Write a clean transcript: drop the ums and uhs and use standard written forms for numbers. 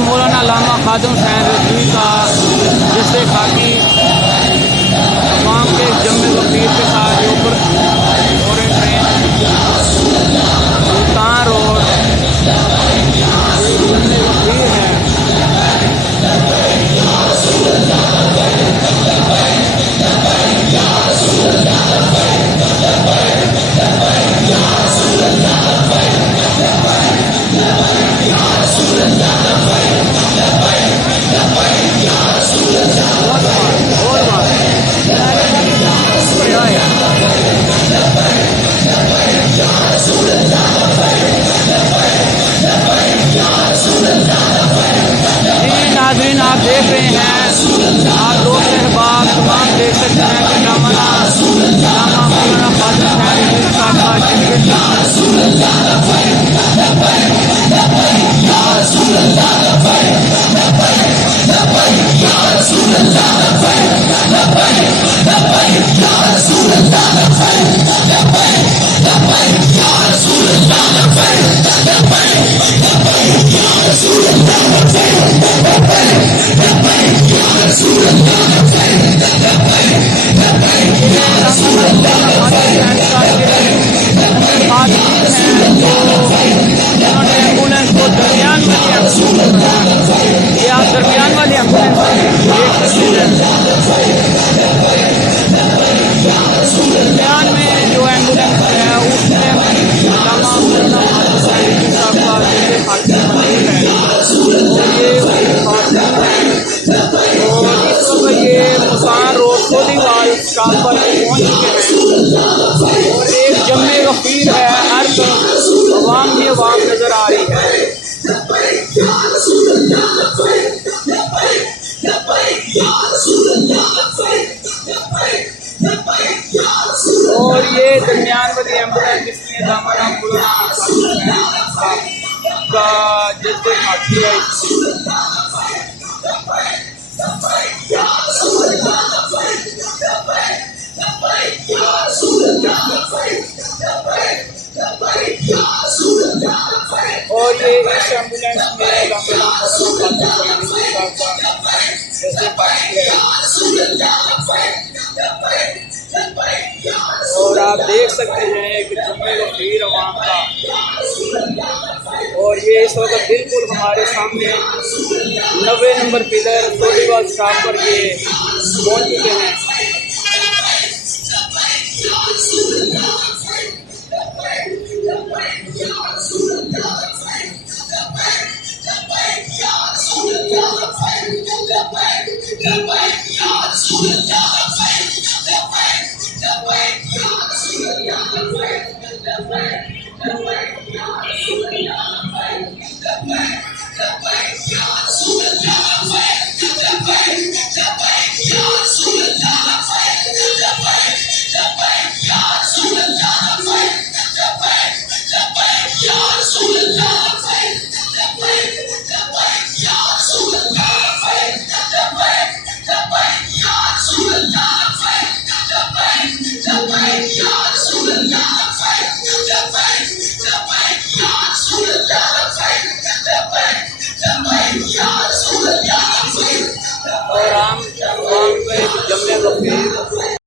मौलाना लामा खादिम हुसैन रिजवी का जैसे खाकी तमाम के जम्मे वकील के साथ ऊपर फॉरेन ट्रेन सुल्तान रोड जम्मे वकील है। नाज़रीन आप देख रहे हैं, आप लोग अहबाब तमाम देख सकते हैं कि मौलाना खादिम हुसैन एम्बुलेंस को दरमियान ये आप दरमियान वाली एम्बुलेंस देख सकते हैं। दरमियान में जो एम्बुलेंस है उसमें मौलाना साहब का जैसे खातिन मौजूद है और इस वक्त ये मुसान रोड कोलीवाल स्टॉप पर पहुँच चुके हैं और एक जम्मे वकील है, हर अवाम ही अवाम नजर आ रही है। और ये दरमियान वाली एम्बुलेंस जिसमें दामना का जैसे खाती है और ये इस एम्बुलेंस में जैसे पार्टी है और आप देख सकते हैं कि जम्मे वकील अवाम का और ये इस वक्त बिल्कुल हमारे सामने 90 नंबर पिलर कोलीवाल स्टॉप पर ये पहुंच चुके हैं। और आम जमने वकील